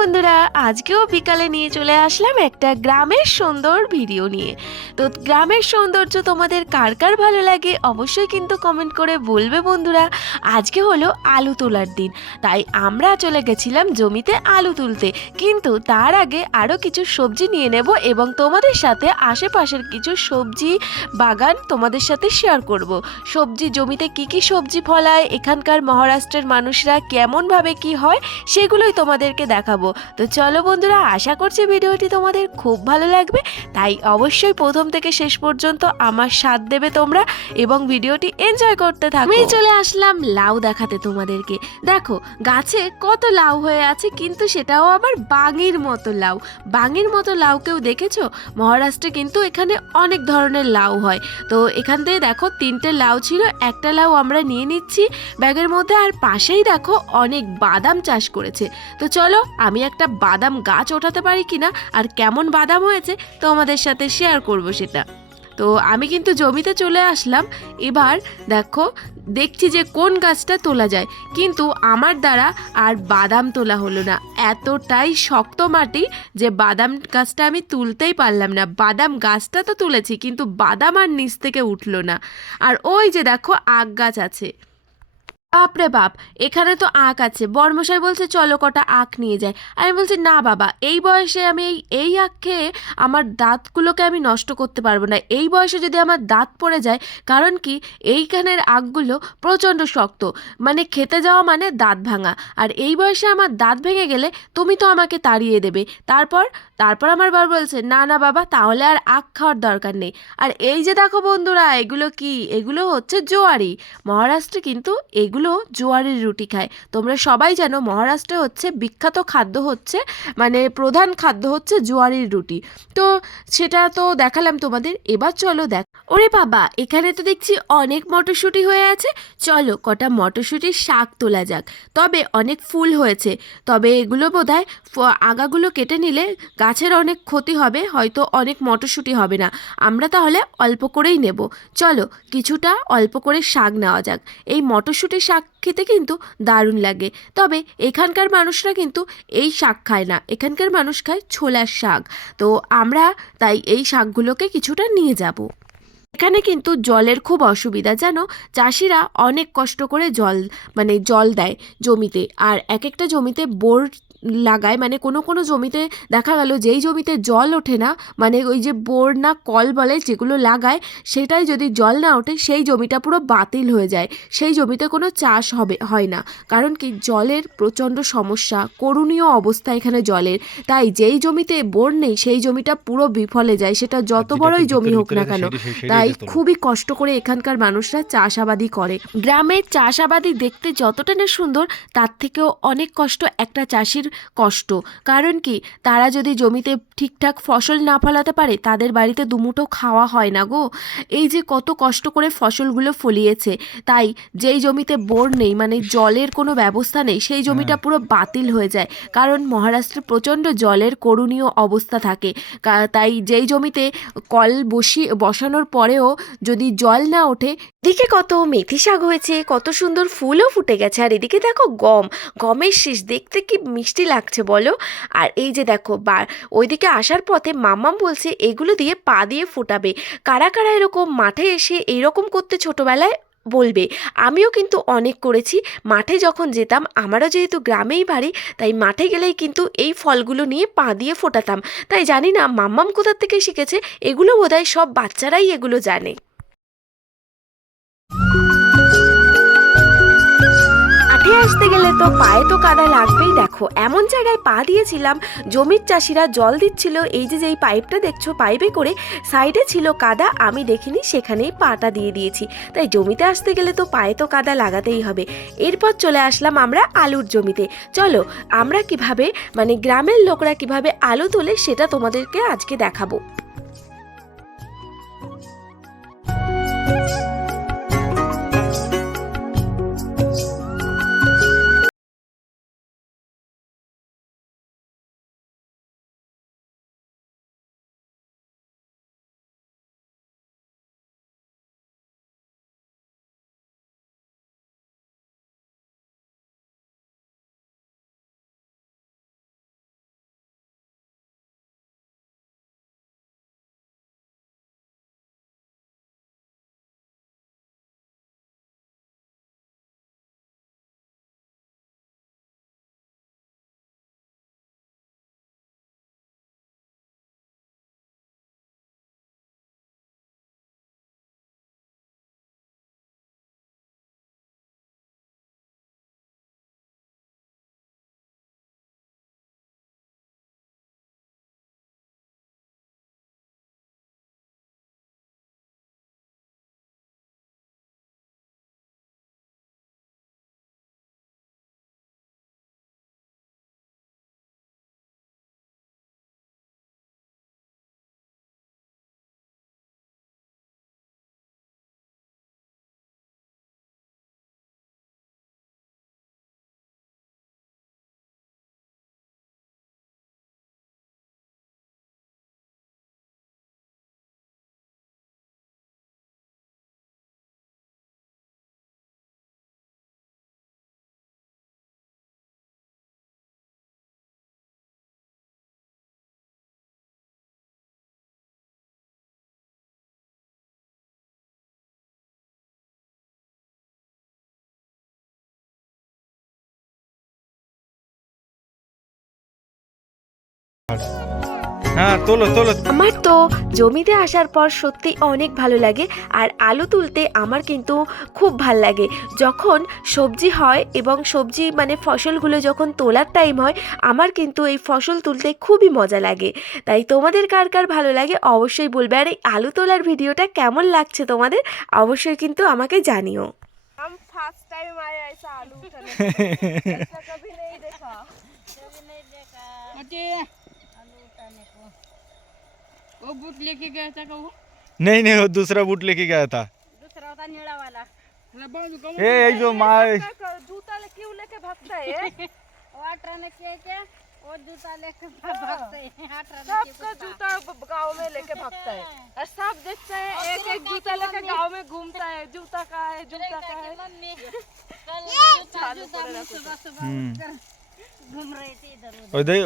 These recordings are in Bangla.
বন্ধুরা, আজকেও বিকালে নিয়ে চলে আসলাম একটা গ্রামের সুন্দর ভিডিও নিয়ে। তো গ্রামের সৌন্দর্য তোমাদের কার কার ভালো লাগে অবশ্যই কিন্তু কমেন্ট করে বলবে বন্ধুরা। আজকে হলো আলু তোলার দিন, তাই আমরা চলে গেছিলাম জমিতে আলু তুলতে। কিন্তু তার আগে আরও কিছু সবজি নিয়ে নেব এবং তোমাদের সাথে আশেপাশের কিছু সবজি বাগান তোমাদের সাথে শেয়ার করব। সবজি জমিতে কি কি সবজি ফলায়, এখানকার মহারাষ্ট্রের মানুষরা কেমনভাবে কি হয় সেগুলোই তোমাদেরকে দেখাবো। তো চলো বন্ধুরা, আশা করছি ভিডিওটি তোমাদের খুব ভালো লাগবে, তাই অবশ্যই প্রথম থেকে শেষ পর্যন্ত আমার সাথ দেবে তোমরা এবং ভিডিওটি এনজয় করতে থাকো। আমি চলে আসলাম লাউ দেখাতে তোমাদেরকে। দেখো গাছে কত লাউ হয়ে আছে, কিন্তু সেটাও আবার বাঙির মতো লাউ। বাঙির মতো লাউ কেউ দেখেছো? মহারাষ্ট্রে কিন্তু এখানে অনেক ধরনের লাউ হয়। তো এখান থেকে দেখো 3টে লাউ ছিল, একটা লাউ আমরা নিয়ে নিচ্ছি ব্যাগের মধ্যে। আর পাশেই দেখো অনেক বাদাম চাষ করেছে। তো চলো আমি একটা বাদাম গাছ ওঠাতে পারি কিনা আর কেমন বাদাম হয়েছে তোমাদের সাথে শেয়ার করব সেটা। তো আমি কিন্তু জমিতে চলে আসলাম। এবার দেখো দেখছি যে কোন গাছটা তোলা যায়, কিন্তু আমার দ্বারা আর বাদাম তোলা হলো না। এতটাই শক্ত মাটি যে বাদাম গাছটা আমি তুলতেই পারলাম না। বাদাম গাছটা তো তুলেছি, কিন্তু বাদাম আর নিচ থেকে উঠলো না। আর ওই যে দেখো আখ গাছ আছে। বাপরে বাপ, এখানে তো আখ আছে। বর্মশাই বলছে চলো কটা আখ নিয়ে যাই। আমি বলছি না বাবা, এই বয়সে আমি এই আখ খেয়ে আমার দাঁতগুলোকে আমি নষ্ট করতে পারবো না। এই বয়সে যদি আমার দাঁত পড়ে যায়, কারণ কি এইখানের আখগুলো প্রচণ্ড শক্ত, মানে খেতে যাওয়া মানে দাঁত ভাঙা। আর এই বয়সে আমার দাঁত ভেঙে গেলে তুমি তো আমাকে তাড়িয়ে দেবে। তারপর তারপর আমার বাবা বলছে না না বাবা, তাহলে আর আখ খাওয়ার দরকার নেই। আর এই যে দেখো বন্ধুরা, এগুলো কি? এগুলো হচ্ছে জোয়ারি। মহারাষ্ট্রে কিন্তু এগুলো জোয়ারের রুটি খায়। তোমরা সবাই জানো মহারাষ্ট্রে হচ্ছে বিখ্যাত খাদ্য হচ্ছে, মানে প্রধান খাদ্য হচ্ছে জোয়ারের রুটি। তো সেটা তো দেখালাম তোমাদের। এবার চলো দেখ। ওরে বাবা, এখানে তো দেখছি অনেক মটরশুঁটি হয়ে আছে। চলো কটা মটরশুঁটির শাক তোলা যাক। তবে অনেক ফুল হয়েছে, তবে এগুলো বোধহয় আগাগুলো কেটে নিলে গাছের অনেক ক্ষতি হবে, হয়তো অনেক মটরশুঁটি হবে না। আমরা তাহলে অল্প করেই নেব। চলো কিছুটা অল্প করে শাক নেওয়া যাক। এই মটরশুঁটির শাক খেতে কিন্তু দারুণ লাগে। তবে এখানকার মানুষরা কিন্তু এই শাক খায় না, এখানকার মানুষ খায় ছোলার শাক। তো আমরা তাই এই শাকগুলোকে কিছুটা নিয়ে যাব। এখানে কিন্তু জলের খুব অসুবিধা, জানো। চাষিরা অনেক কষ্ট করে জল দেয় জমিতে। আর এক একটা জমিতে বোর লাগায়, মানে কোনো কোনো জমিতে দেখা গেল যেই জমিতে জল ওঠে না, মানে ওই যে বোর না কল বলে যেগুলো লাগায়, সেটাই যদি জল না ওঠে সেই জমিটা পুরো বাতিল হয়ে যায়। সেই জমিতে কোনো চাষ হয় না। কারণ কি জলের প্রচণ্ড সমস্যা, করুণীয় অবস্থা এখানে জলের। তাই যেই জমিতে বোর নেই সেই জমিটা পুরো বিফলে যায়, সেটা আর যত যেটা বড়ই একটু জমি ভিতরে হোক ভিতরে না আছে কেন। সেইটাই তাই যে তোলো। খুবই কষ্ট করে এখানকার মানুষরা চাষাবাদি করে। গ্রামের চাষাবাদি দেখতে যতটা না সুন্দর, তার থেকেও অনেক কষ্ট একটা চাষির কষ্ট। কারণ কি তারা যদি জমিতে ঠিকঠাক ফসল না ফলাতে পারে, তাদের বাড়িতে দুমুঠো খাওয়া হয় না গো। এই যে কত কষ্ট করে ফসলগুলো ফলিয়েছে, তাই যেই জমিতে বোর নেই, মানে জলের কোনো ব্যবস্থা নেই, সেই জমিটা পুরো বাতিল হয়ে যায়। কারণ মহারাষ্ট্রে প্রচণ্ড জলের করুণীয় অবস্থা থাকে। তাই যেই জমিতে কল বসানোর পরেও যদি জল না ওঠে, এদিকে কত মেথি শাক হয়েছে, কত সুন্দর ফুলও ফুটে গেছে। আর এদিকে দেখো গমের শীষ দেখতে কি মিষ্টি লাগছে বলো। আর এই যে দেখো ওইদিকে আসার পথে মাম্মাম বলছে এগুলো দিয়ে পা দিয়ে ফোটাবে। কারা কারা এরকম মাঠে এসে এইরকম করতে ছোটবেলায় বলবে। আমিও কিন্তু অনেক করেছি। মাঠে যখন যেতাম, আমারও যেহেতু গ্রামেই বাড়ি, তাই মাঠে গেলেই কিন্তু এই ফলগুলো নিয়ে পা দিয়ে ফোটাতাম। তাই জানি না মাম্মাম কোথা থেকে শিখেছে, এগুলো বোধহয় সব বাচ্চারাই এগুলো জানে। মাঠে আসতে গেলে তো পায়ে তো কাদা লাগবেই। দেখো এমন জায়গায় পা দিয়েছিলাম, জমির চাষিরা জল দিচ্ছিল। এই যে যেই পাইপটা দেখছো, পাইপে করে সাইডে ছিল কাদা, আমি দেখিনি, সেখানেই পাটা দিয়ে দিয়েছি। তাই জমিতে আসতে গেলে তো পায়ে তো কাদা লাগাতেই হবে। এরপর চলে আসলাম আমরা আলুর জমিতে। চলো আমরা কিভাবে, মানে গ্রামের লোকরা কিভাবে আলু তোলে সেটা তোমাদেরকে আজকে দেখাবো। হ্যাঁ তোলো তোলো। আমার তো জমিতে আসার পর সত্যি অনেক ভালো লাগে, আর আলু তুলতে আমার কিন্তু খুব ভাল লাগে। যখন সবজি হয় এবং সবজি মানে ফসলগুলো যখন তোলার টাইম হয়, আমার কিন্তু এই ফসল তুলতে খুবই মজা লাগে। তাই তোমাদের কার কার ভালো লাগে অবশ্যই বলবে, আর এই আলু তোলার ভিডিওটা কেমন লাগছে তোমাদের অবশ্যই কিন্তু আমাকে জানিও। हम फर्स्ट टाइम आए ऐसा आलू उठाने को। ऐसा कभी नहीं देखा। आलू उठाने को वो बूट लेके गया था वो नहीं नहीं, वो दूसरा बूट लेके गया था। दूसरा होता नीला वाला ये जो माँ जूता क्यों लेके भागता है? वो अठारह के क्या वो जूता लेके भागते हैं सबका जूता गांव में लेके भागता है, और सब देखते हैं एक एक जूता लेके गांव में घूमता है। जूता का है, जूता का है। मम्मी कल जूता जूता में सुबह सुबह उठकर घूम रही थी इधर उधर ওই দেখ,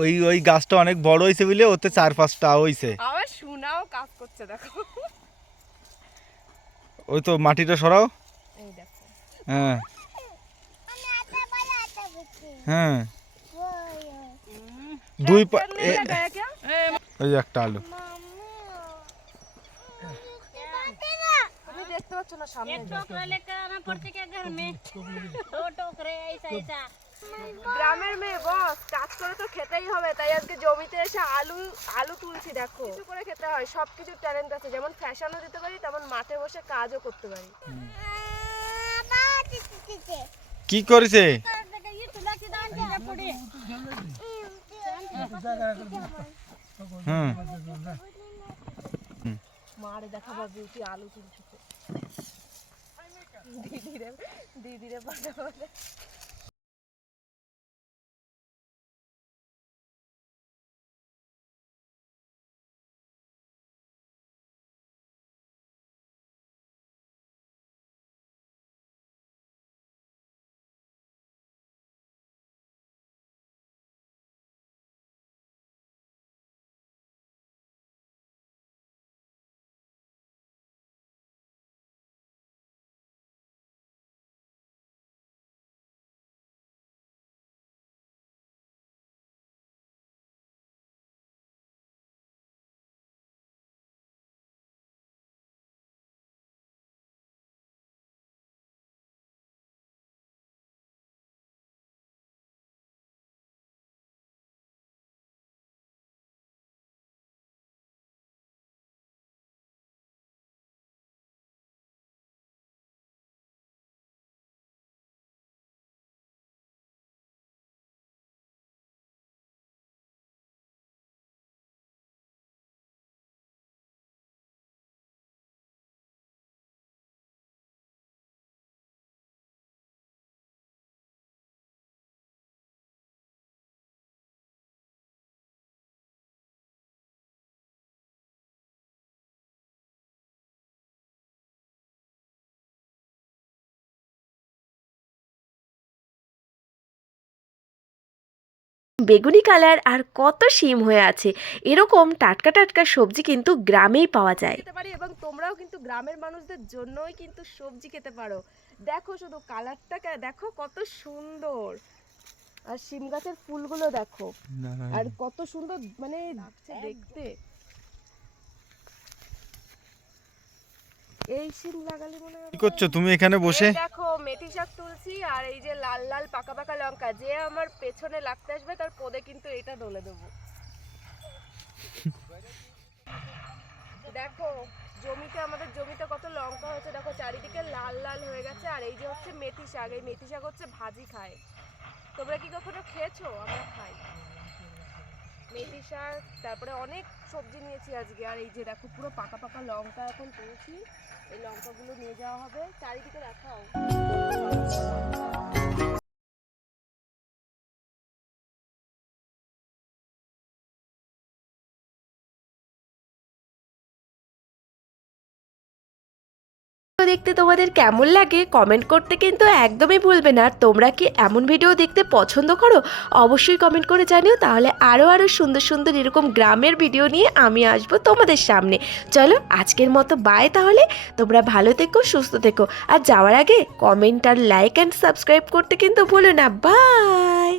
ওই ওই গাছটা অনেক বড় হয়েছে বলে ওতে 4-5টা হয়েছে। আমার শোনাও কাজ করছে দেখো। ওই তো মাটিটা সরাও। এই দেখো হ্যাঁ হ্যাঁ, দুই ওই যে একটা আলু। তুমি দেখতে পাচ্ছ না সামনে? एक टोकरा लेकर आना पड़ती क्या घर में दो टोकरे ऐसा ऐसा গ্রামের মেয়ে বস, কাজ করে তো খেতেই হবে, তাই আজকে জমিতে এসে আলু আলু তুলছি। দেখো কিছু করে খেতে হয়, সবকিছু ট্যালেন্ট আছে, যেমন ফ্যাশনও দিতে পারি তেমন মাঠে বসে কাজও করতে পারি। কি করেছে? ये तुला की दान क्या पड़ी হুম মারে দেখাবো বিউটি আলু তুলছে। দিদিরে পাঠাবো। বেগুনি কালার আর কত শিম হয়ে আছে। এরকম টাটকা টাটকা সবজি কিন্তু গ্রামেই পাওয়া যায় খেতে পারি, এবং তোমরাও কিন্তু গ্রামের মানুষদের জন্যই কিন্তু সবজি খেতে পারো। দেখো শুধু কালারটা দেখো কত সুন্দর, আর শিম গাছের ফুলগুলো দেখো আর কত সুন্দর মানে লাগছে দেখতে। এই শিম লাগালে মনে হয়। কি করছো তুমি এখানে বসে? দেখো মেথি শাক তুলছি, আর এই যে লাল লাল পাকা পাকা লঙ্কা, যে আমার পেছনে লাগতে আসবে তার পদে কিন্তু এটা ডলে দেবো। দেখো জমিতে, আমাদের জমিতে কত লঙ্কা হয়েছে, দেখো চারিদিকে লাল লাল হয়ে গেছে। আর এই যে হচ্ছে মেথি শাক, এই মেথি শাক হচ্ছে ভাজি খায়। তোমরা কি কখনো খেয়েছো? আমরা খাই মেথি শাক। তারপরে অনেক সবজি নিয়েছি আজকে, আর এই যে দেখো পুরো পাকা পাকা লঙ্কা এখন তুলছি, এই লঙ্কাগুলো নিয়ে যাওয়া হবে। চারিদিকে দেখাও। দেখতে তোমাদের কেমন লাগে কমেন্ট করতে কিন্তু একদমই ভুলবে না। তোমরা কি এমন ভিডিও দেখতে পছন্দ করো অবশ্যই কমেন্ট করে জানিও, তাহলে আরও সুন্দর সুন্দর এরকম গ্রামের ভিডিও নিয়ে আমি আসবো তোমাদের সামনে। চলো আজকের মতো বাই, তাহলে তোমরা ভালো থেকো, সুস্থ থেকো, আর যাওয়ার আগে কমেন্ট আর লাইক অ্যান্ড সাবস্ক্রাইব করতে কিন্তু ভুলো না। বাই।